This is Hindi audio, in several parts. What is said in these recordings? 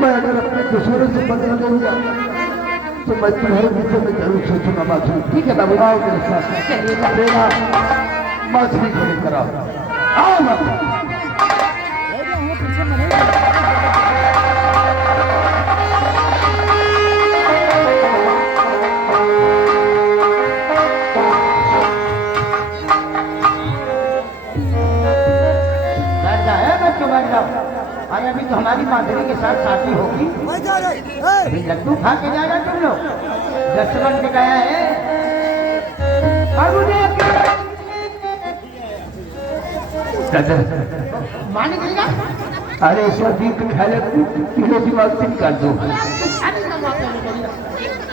मैं अगर अपने दुश्मनों से बदला लूंगा तो मैं तुम्हारे विषय में जरूर सोचूंगा माधुरी। ठीक है बाबू, आओ मेरे साथ, मेरा माधुरी को लेकर आओ। आओ माधुरी। अरे अभी तो हमारी माधुरी के साथ शादी होगी, अभी लड्डू खा के जाएगा तुम लोग। 10 मिनट गया है और मुझे मान गया। अरे इस बार दिन खा ले, किलो दिमाग से निकाल दो।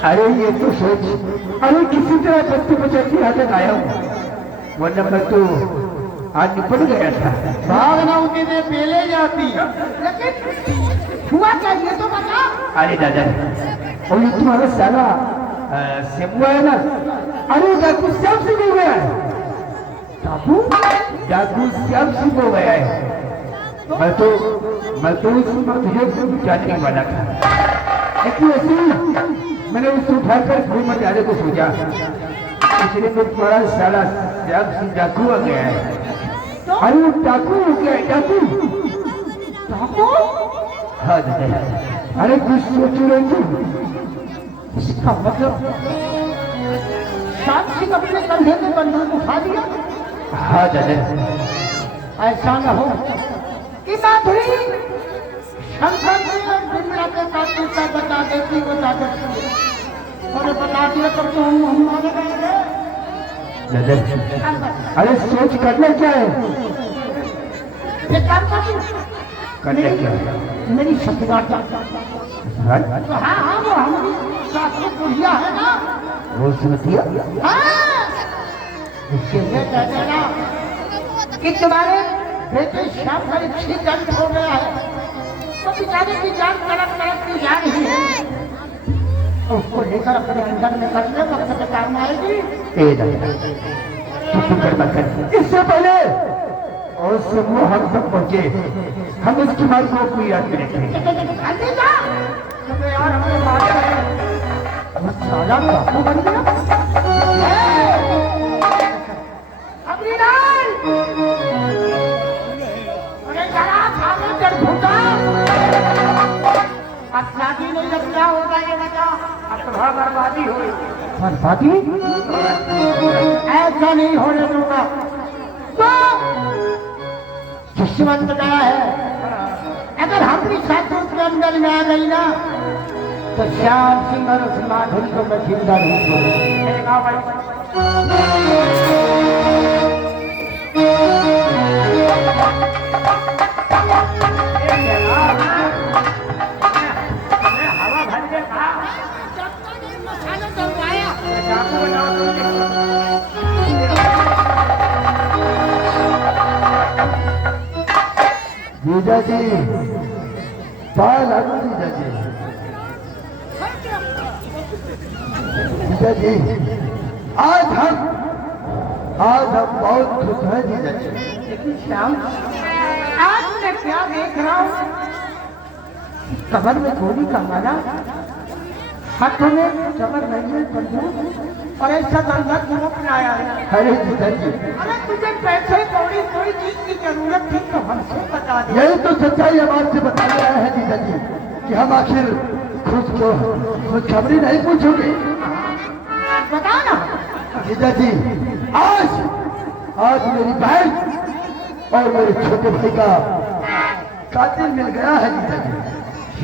अरे ये तो सोच, अरे किसी तरह बत्ती बचाती यहाँ तक आया हूँ, वरना मैं तो आज निपट गया था। भागना उनके से पहले जाती, लेकिन हुआ क्या ये तो बता। अरे दादा, और ये तुम्हारा साला सेबुआ है ना, अरे डाकू श्याम सिंह हो गया है। डाकू श्याम सिंह हो गया है। मैं तो उस मधुरे जाने वाला था, लेकिन ऐसे मैंने उसको उठाकर घूम में जाने को सोचा, इसलिए मैं तुम्हारा साला श्याम सिंह डाकू आ गया है। अरे वो डाकू हो गया, डाकू डाकू। हाँ दादा, अरे कुछ सोचो रहे तुम। इसका मतलब श्याम सिंह अपने कंधे पे बंदूक उठा दिया। हाँ दादा, ऐसा न हो कि माधुरी शंकर बिमला के साथ दूसरा बता देती, बता देती और बता दिया तब तो हम मारे गए। अरे सोच करना क्या है, ये काम करना क्या है? मेरी ससुराल तो हाँ हाँ वो हमारी सासू बुढ़िया है ना, वो सुनती है। हाँ इसके लिए कह देना कि तुम्हारे बेटे श्याम का इच्छी दर्द हो गया है, तो बेचारे की जान तड़प तड़प की जा रही है, उसको लेकर अपने अंदर में करने वक्त पे काम आएगी। इससे पहले और समूह हम तक पहुंचे, हम इसकी मार को कोई याद करेंगे। यार हमें मारे साला बापू बन गया। अरे जरा खाने कर भूखा अब शादी नहीं लग क्या होगा ये बता। अब तुम्हारा बर्बादी हो, बर्बादी ऐसा नहीं होने दूंगा। तो दुश्मन गया है, अगर हमारी सासू के अंदर में आ गई ना तो श्याम सिंह और उस माधुरी को मैं जिंदा नहीं छोड़ूंगा। जीजा जी, पाल आलू जीजा जी, जीजा जी, आज हम बहुत खुश हैं जीजा जी। लेकिन श्याम आज मैं क्या देख रहा हूँ, कमर में गोली का माला, हाथों में जबर नहीं बंदूक और ऐसा दंगा क्यों अपनाया है। अरे जीजा जी, अरे तुझे पैसे कौड़ी कोई चीज की जरूरत थी तो हमसे बता दे। यही तो सच्चाई हम आपसे बता रहे हैं जीजा जी, कि हम आखिर खुशखबरी नहीं पूछोगे। बता ना जीजा जी, आज मेरी बहन और मेरे छोटे भाई का कातिल मिल गया है जीजा जी।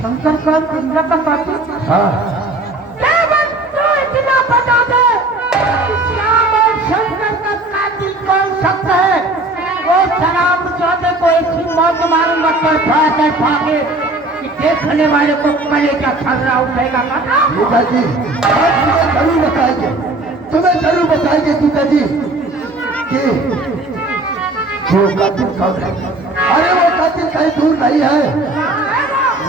शंकर का पिंजरा का कातिल। हाँ, इतना बता दे श्याम और शंकर का कातिल कौन सकता है। वो शराब चौथे को ऐसी मौत मारूंगा कर फाके कि देखने वाले को कलेजा खर्रा उठेगा। जीजा जी, तुम्हें जरूर बताएंगे, जीजा जी, कि जो कातिल कौन है। अरे वो कातिल कहीं दूर नहीं है,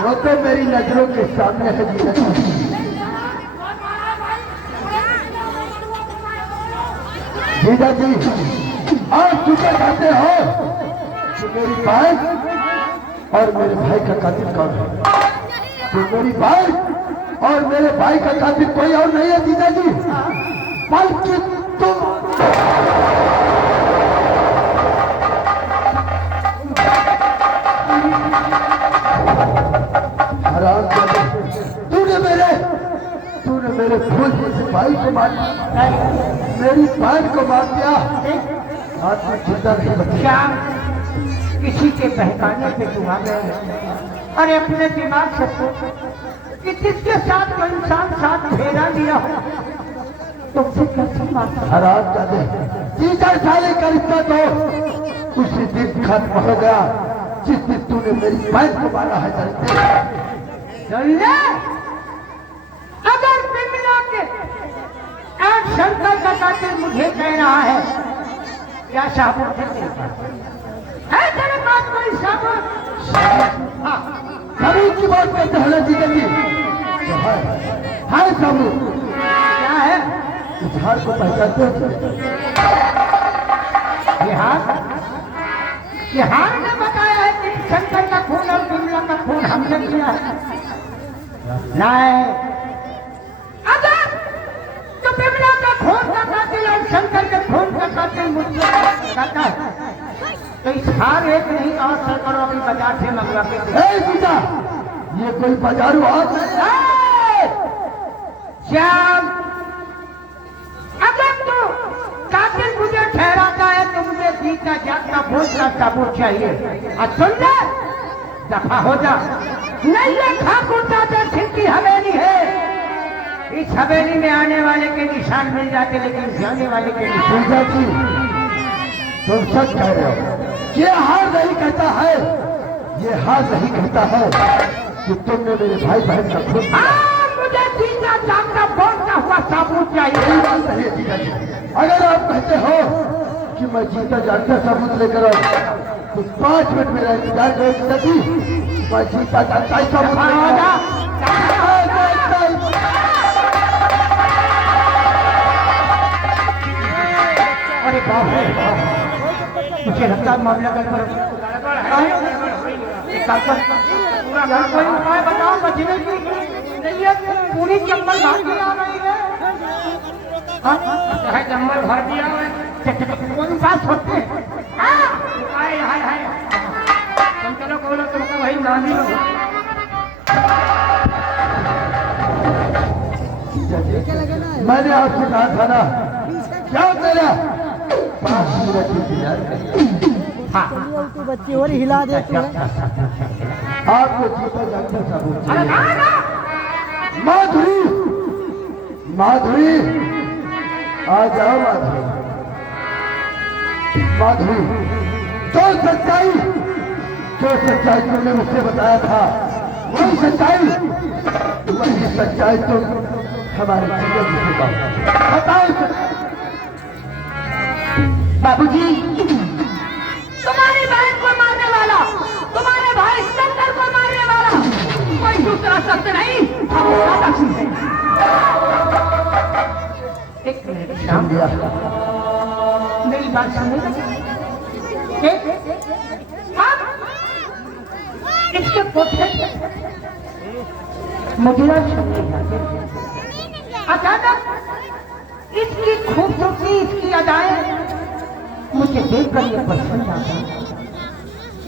वो तो मेरी नजरों के सामने है जीजा जी। जीजा जी, आज चुके जाते हो कि मेरी बहन और मेरे भाई का कातिल कौन है। तो मेरी भाई और मेरे भाई का कातिल कोई और नहीं है जीजा जी, बल्कि तुम। तूने मेरे फूल जैसे भाई को मार दिया, मेरी बहन को मार दिया, आज मैं जिंदा नहीं बचा। किसी के बहकाने पे तू आ गया। अरे अपने दिमाग से सोच कि जिसके साथ कोई इंसान साथ फेरा लिया हो तुमसे कैसे मारता। हराम जादे, जीजा साले का रिश्ता तो उसी दिन खत्म हो गया जिस दिन तूने मेरी बहन को मारा है। अगर बिमला के एक शंकर का कातिल मुझे कह रहा है, क्या साबुत है तेरे पास कोई साबुत? सबूत की बात करते हैं ना जीजा जी, है सबूत। क्या है? इस हार को पहचानते हो? बिहार ने बताया है कि शंकर का खून और बिमला का खून हमने किया है। नहीं, अगर तो बिमला का खून का कातिल और शंकर के खून का कातिल मुझसे कहता है तो इस हार एक नहीं और सैकड़ों अभी बाजार से मंगवा के दे। जीजा, ये कोई बाजारू हाथ नहीं। श्याम, अगर तू कातिल मुझे ठहराता है तो मुझे जीता जागता भोजना सबूत चाहिए। और सुन ले, दफा हो जा, नहीं ये ठाकुर दादा सिंह की हवेली है। इस हवेली में आने वाले के निशान मिल जाते लेकिन जाने वाले के निशान। जीजा जी, तुम सच कह रहे हो। ये हार नहीं कहता है, ये हार नहीं कहता है कि तुमने मेरे भाई बहन का खून किया। मुझे जीता जागता भोजना हुआ सबूत चाहिए। यही बात है जीजा जी। अगर आप कहते हो कि मैं जीता जागता सबूत लेकर आऊं तो 5 मिनट मेरा इंतजार करो जीजा जी, मैं जीता जागता ही सबूत लेकर आऊं। अरे बाप रे बाप, मुझे लगता है मामला गड़बड़ कोई उपाय बताओ बचने की। नहीं है पूरी चंबल भागी आ रही है। चंबल भर दिया कौन बात होते है। तुम चलो बोलो तुमको वही नानी मैंने आपसे कहा था ना, क्या तेरा 5 मिनट इंतजार करिए। तू बच्ची और हिला देती है। आपको जीता जागता सबूत चाहिए। माधुरी, माधुरी, आ जाओ माधुरी। माधुरी, जो सच्चाई तुमने मुझसे बताया था, वही सच्चाई तुम हमारे जीवन में बताओ। बाबूजी, तुम्हारी बहन को मारने वाला, तुम्हारे भाई शंकर को मारने वाला कोई दूसरा शब्द नहीं, एक मिनट श्याम, मेरी बात सुनिए। इसके पोते मुझे अचानक इसकी खूबसूरती, इसकी अदाएं मुझे देखकर ये पसंद आ गया।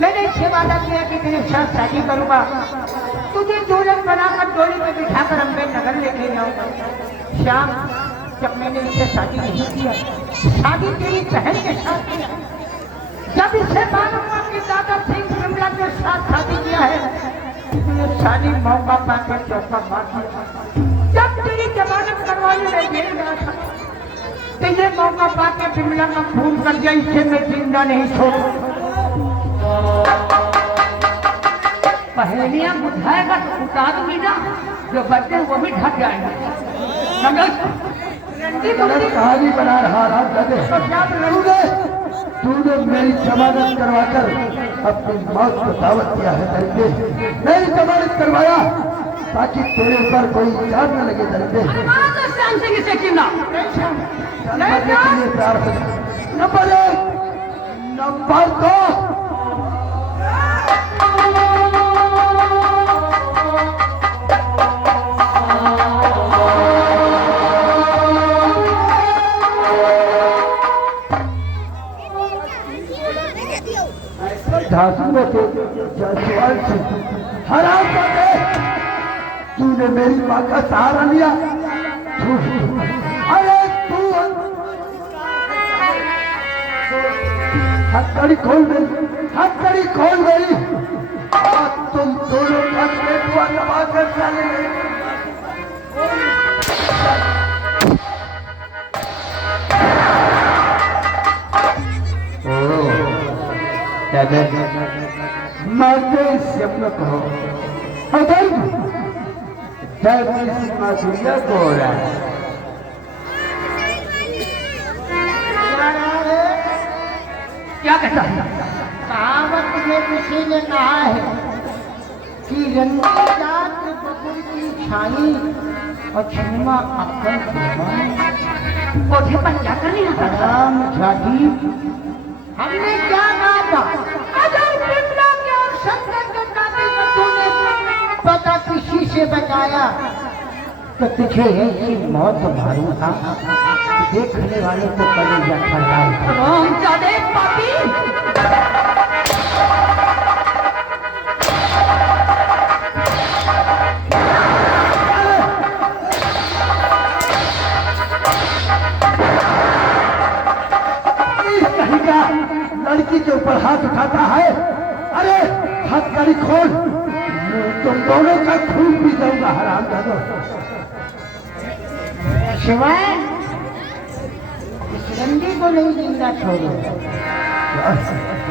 मैंने इससे वादा किया कि तेरे साथ शादी करूंगा, तुझे दुल्हन बनाकर डोली में बिठाकर अम्बे नगर लेके जाऊंगा। श्याम, जब मैंने इससे शादी नहीं किया, शादी तेरी बहन के साथ किया। जब इससे मालूम कि दादा सिंह बिमला के साथ शादी किया है, ये शादी मौका पाकर चौका मार दिया। जब तेरी जमानत करवाने में जेल गया था तो ये मौका पाके बिमला का खून कर दिया। इससे मैं जिंदा नहीं छोड़ूंगा। पहेलियां बुझाएगा तो उठा दूंगी ना, जो बच्चे वो भी ढक जाएंगे। कहानी बना रहा तूने मेरी जमानत करवाकर अपनी मौत को दावत दिया है दरिंदे। मेरी जमानत करवाया ताकि तेरे ऊपर कोई इल्जाम न लगे दरिंदे। प्यार हो। नंबर 1, नंबर 2, सासुओं से जसवाल से हराम कर दे। तूने मेरी माँ का सहारा लिया। अरे तू हथकड़ी खोल गई, हथकड़ी खोल गई और तुम दोनों का पेटुआ दबा कर चले गए। मारते से अपना कहो अगर मासूरिया को हो रहा है। क्या कहता है? कहावत में किसी ने कहा है कि रंगी जात बबुल की छाई और छीमा अक्कल कोठे पर क्या कर लिया? राम जागी हमने क्या कहा था? अगर बिमला के और शंकर के कातिल को तूने पता किसी से बचाया तो तुझे ऐसी मौत मारूंगा देखने वाले को कलेजा ठंडा। पापी लड़की के ऊपर हाथ उठाता है। अरे हथकड़ी खोल, तुम दोनों का खून पी जाऊंगा हरामजादा। शिवाय इस रंडी को नहीं जिंदा छोड़ो।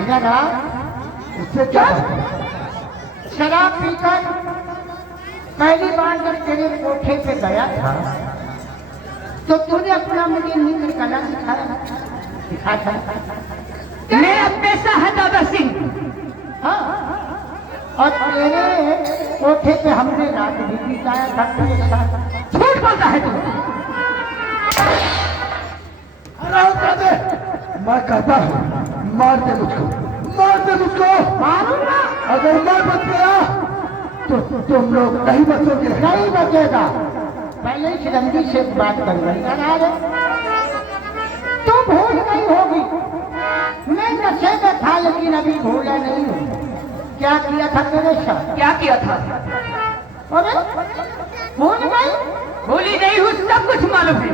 इधर आ। इससे क्या? शराब पीकर पहली बार जब तेरे कोठे पे गया था तो तूने अपना मुझे नींद कला दिखा था। मैं अपने साहदादा सिंह। हाँ, और तेरे कोठे पे हमने रात भी बिताया था तेरे साथ। झूठ बोलता है तू। मैं कहता हूँ मार दे मुझको, मार दे मुझको। मारूंगा। अगर मैं बच गया तो तुम लोग नहीं बचोगे। नहीं बचेगा। पहले इस रंगी से बात कर रही। तू भूल नहीं होगी। मैं नशे में था लेकिन अभी भूला नहीं हूँ। क्या किया था तेरे साथ? क्या किया था? अरे भूल गई? भूली नहीं हूँ, सब कुछ मालूम है।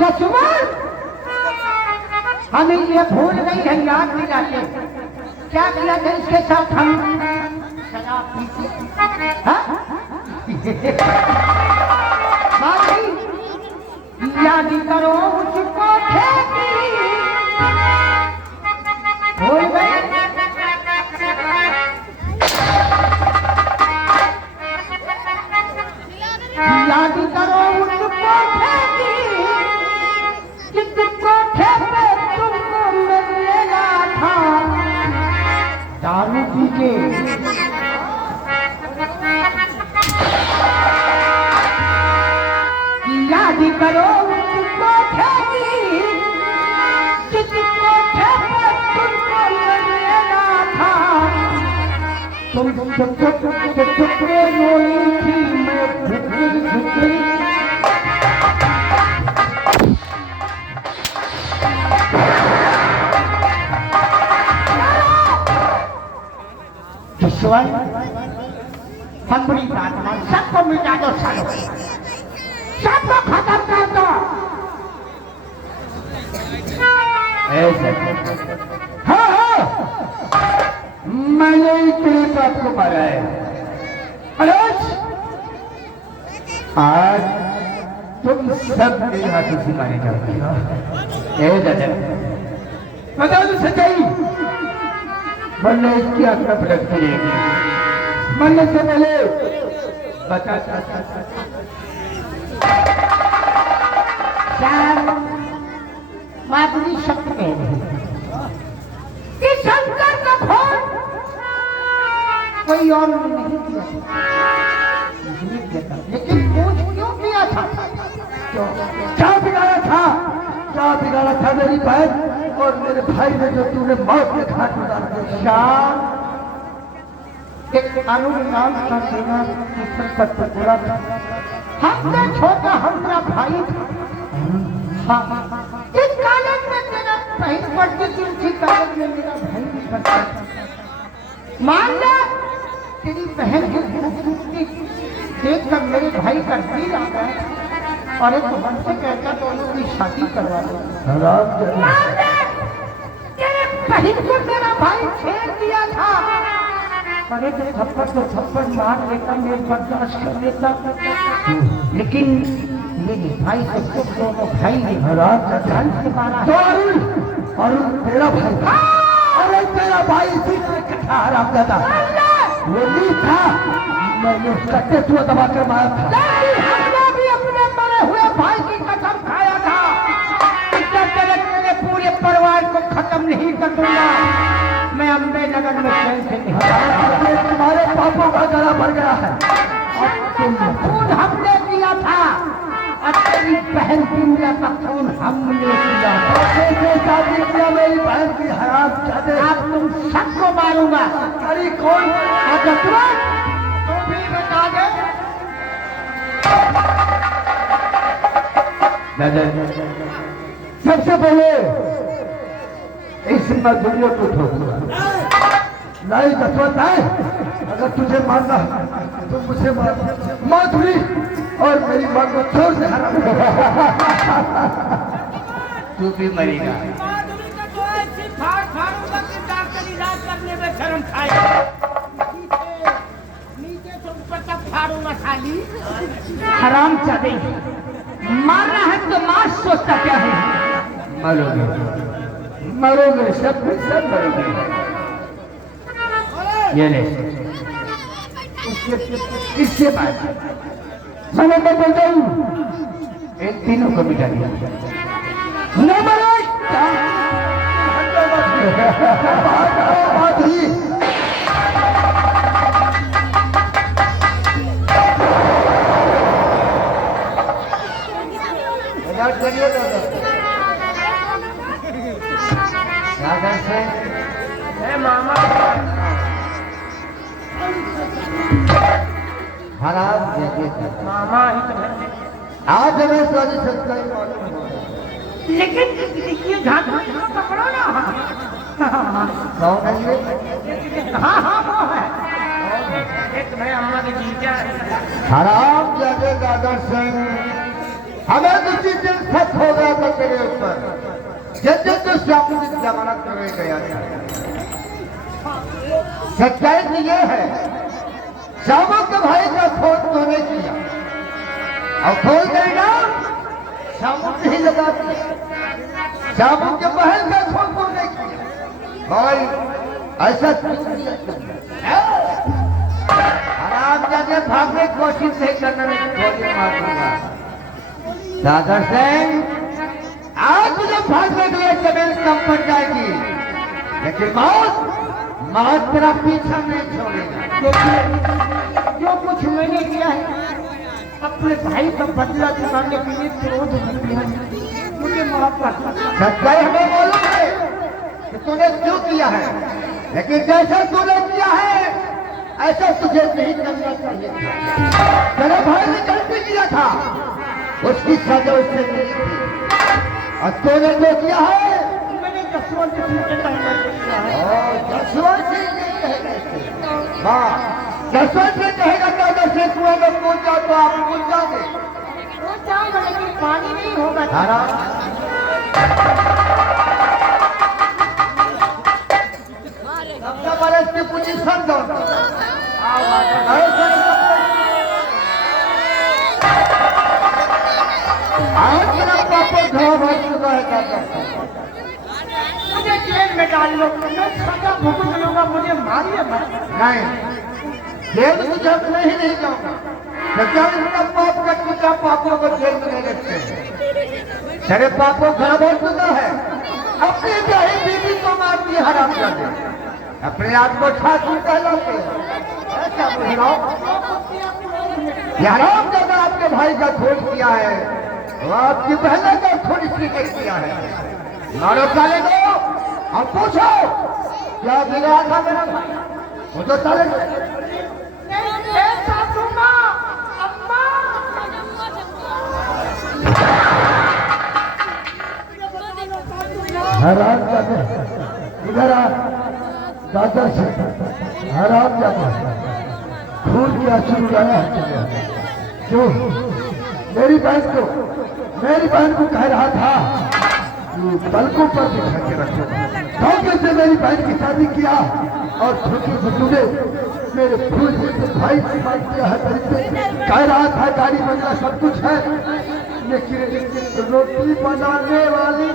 सचमुच हम ये भूल गई है, याद दिलाते। क्या किया था इसके साथ? हम शराब पीते। हाँ? याद करो मुझको भूल गए? याद करो मुझको जिस कोठे पे तुमको मिलना था दारू पी के। याद करो मुझको जिस कोठे पे तुमको मिलना था। तुम टुकड़े रोई थी मैं झुकरी। हम बड़ी बात मान, सबको मिटा दो सालो, सबको खत्म कर दो। हाँ हाँ, मैंने ही तेरे बाप को मारा है। आज तुम सब मेरे हाथों से मारे जाओगे। दादा बता दो सच्चाई, वरना इसकी आत्मा भटकती रहेगी। मरने से पहले बता। माधुरी शब्द कह रही कि शंकर का फोन कोई और नहीं किया, लेकिन पूछ क्यों किया था? क्या बिगाड़ा था? क्या बिगाड़ा था मेरी बहन और मेरे भाई ने जो तूने मौत के घाट उतार दिया? एक कानून नाम का सेना की पूरा था। हमसे छोटा हमारा भाई था। हाँ, इस कॉलेज में तेरा बहन पड़ती थी उसी कागज में मेरा भाई भी पड़ता था। मान ले तेरी बहन की खूबसूरती देखकर मेरे भाई का दिल आ गया और एक मन से कहता तो उसकी शादी करवा दो। मान ले तेरे बहन को मेरा भाई छेड़ दिया था, अरे तो थप्पड़ मार लेता, मैं बर्दाश्त कर लेता, लेकिन मेरे भाई से तुम दोनों भाई ने जान से मारा है। अरुण तेरा भाई, अरे तेरा भाई इसी कट्ठा हराम दादा वो नहीं था, मैंने उसका टेटुआ दबा कर मारा था। हमने भी अपने मरे हुए भाई की कसम खाया था, जब तक मेरे पूरे परिवार को खत्म नहीं कर दूंगा मैं अम्बे नगर में चैन से नहीं। तुम्हारे पापों का गला भर गया है, खून हमने किया था और तेरी बहन की मिला का खून हमने किया था। शादी किया मेरी बहन की हराम जादे, आप तुम सबको मारूंगा। अरे कौन तो भी बता दे। सबसे पहले इस मजदूरियों को ठोकूंगा। नहीं दशवंत है, अगर तुझे मारना तो मुझे मार, माधुरी और मेरी मां को छोड़ से हरा। तू भी मरेगा। माधुरी का जो ऐसी फाड़ूंगा कि डॉक्टर इलाज करने में शर्म खाएगा। नीचे से ऊपर तक फाड़ूंगा खाली। हराम चादे, मारना है तो मार, सोचता क्या है? मरोगे मरोगे, सब मरोगे। ये ले इसके बाद मैं बोलता हूँ इन तीनों को मिटा दिया। नहीं मरो मामा हराम मामा ही तो है। आज हमें सारी सच्चाई मालूम हो, लेकिन ये घाट पकड़ो ना। कौन है ये? हाँ वो है, एक मैं अम्मा के जीजा है। हराम जादे दादा सिंह, हमें किसी दिन शक हो गया था तेरे ऊपर, जैसे तो शाम की जमानत करे गया था। सच्चाई तो ये है, शामों के भाई का फोन तो नहीं किया और खोल देगा शामों नहीं लगा दिया, शामों के बहन का फोन तो नहीं किया। भाई ऐसा क्यों किया तुमने? आराम जाके भागने की कोशिश नहीं करना, गोली मार दूंगा। दादा सिंह आज मुझे भागने के लिए जमीन कम पड़ जाएगी, लेकिन मौत तेरा पीछा नहीं छोड़ेगा। जो कुछ मैंने किया है अपने भाई का बदला चुकाने के लिए क्रोध में किया है, मुझे माफ कर। सच्चाई हमें बोलोगे कि तूने क्यों किया है, लेकिन जैसा तूने किया है ऐसा तुझे नहीं करना चाहिए था। तेरे भाई ने गलती किया था, उसकी सजा उससे मिली थी, और तूने जो किया है मैंने जसवंत सिंह के कहने से किया है। जसवंत सिंह जसवंत सिंह कहेगा कि अगर से कुएं में कूद जाओ तो आप कूद जाओगे, लेकिन पानी नहीं होगा। सबसे बड़े इसकी पोजीशन दो। मुझे जेल में डाल लो, मैं सजा भुगत लूंगा, मुझे मारिए मत। नहीं, जेल में तुझे नहीं जाऊंगा। अपना पाप का टुकड़ा पापों को जेल में नहीं रखते। तेरे पापों खराब हो चुका है, अपनी बहन बीवी को मार दिया हराम कर दे, अपने आप को ठाकुर कहलाते ऐसा बुझाओ। हराम दादा आपके भाई का खून किया है, वो आपकी बहनों का खून इसलिए किया है। मारो साले को और पूछो क्या बिगाड़ था मेरा भाई, वो तो साले हराम जाते इधर आ दादा से हराम जाते खून की आंसू रुलाया क्यों मेरी बहन को कह रहा था पलकों पर बिठा के रखो धोखे से मेरी बहन की शादी किया और धोखे से तूने मेरे फूल भाई की बात किया है कह रहा था गाड़ी बंगला सब कुछ है लेकिन रोटी बनाने वाली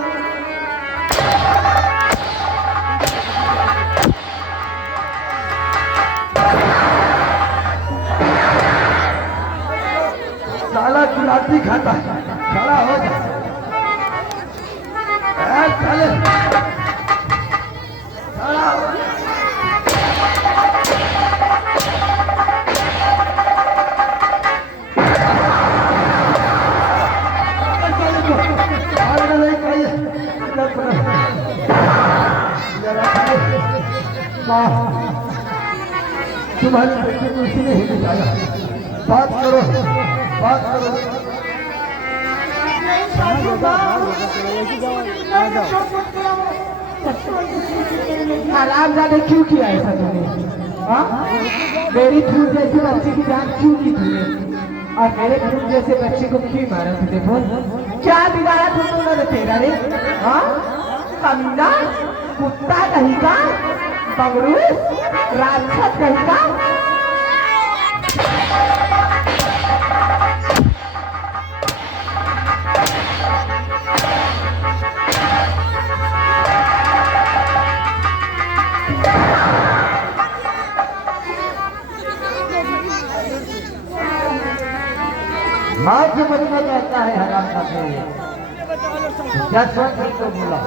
साला गुलाटी खाता है खड़ा हो जा चले खड़ा हो जा तुम्हारे बच्चे को इसी ने ही बिठाया बात करो हराम जाने क्यों किया ऐसा तूने? हाँ मेरी फूल जैसी बच्ची की जान क्यों की तूने और मेरे फूल जैसे बच्चे को क्यों मारा तूने? बोल क्या बिगाड़ा तुमने तेरा रे? हाँ कमीना कुत्ता कहीं का बगरूस राक्षस कहीं का माँ से बचना चाहता है हराम का जसवंत सिंह को बोला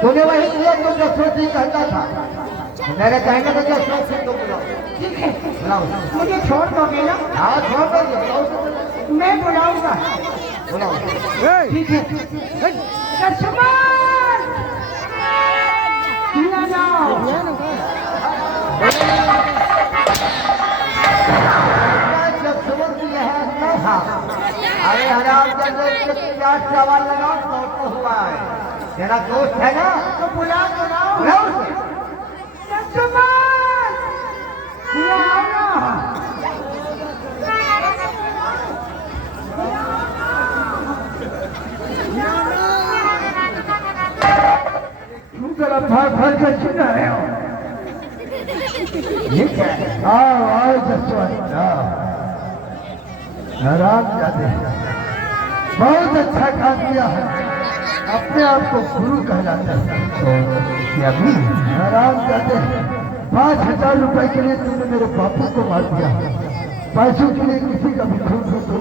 तूने वही किया तो जसवंत सिंह कहता था मेरे कहने को जसवंत सिंह को बुलाओ ठीक है बुलाओ मुझे छोड़ दोगे ना? हाँ छोड़ दो मैं बुलाऊंगा बुलाओ ठीक है कस्टमर किया जाओ अरे हराम जाते क्या सवाल लगाओ तो हुआ है तेरा दोस्त है ना तो बुलाओ कस्टमर बुलाओ ना तुम जरा फाड़ कर चिल्ला रहे हो ये क्या है? आओ जसवंत हराम जाते बहुत अच्छा काम किया है अपने आप को गुरु कहलाता है हराम जाते 5,000 रुपए के लिए तुमने मेरे बापू को मार दिया पैसों के लिए किसी का भी खून हो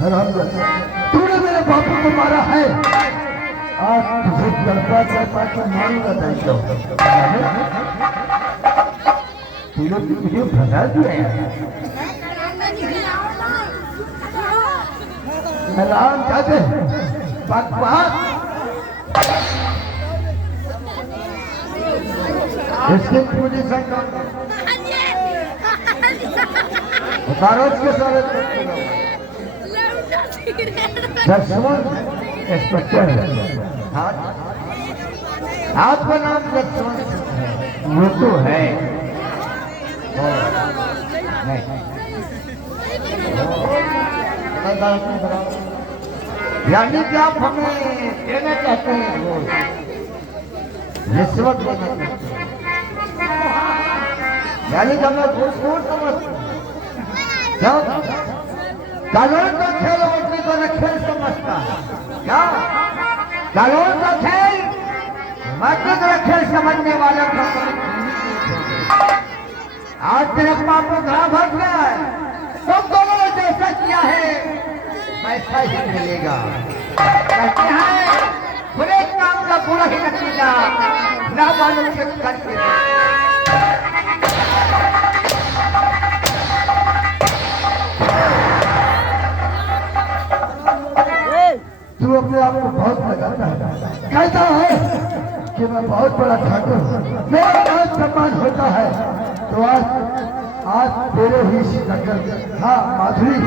हराम जाते तूने मेरे बापू को मारा है आज तुझे गड़बड़ा के मारूंगा तूने मुझे भगा दिया यार हराम जाते बकवास इसके पोजीशन के सारे जसवंत इंस्पेक्टर आपका नाम जसवंत वो तो है यानी कि आप हमें देना चाहते हैं वो रिश्वत देना चाहते हैं यानी कि हमें घूस समझते कानून का खेल उसी को खेल समझता है क्या कानून का खेल मस्जिद का खेल समझने वालों का आज तेरे पापा घड़ा भर गया है तुम दोनों ने जैसा किया है वैसा ही मिलेगा कहते हैं बुरे काम का बुरा ही नतीजा ना मालूम के करके तू अपने आप को बहुत लगाता है कहता है कि मैं बहुत बड़ा ठाकुर हूँ मेरा बहुत सम्मान होता है तो आज तेरे ही शिकंजर हाँ माधुरी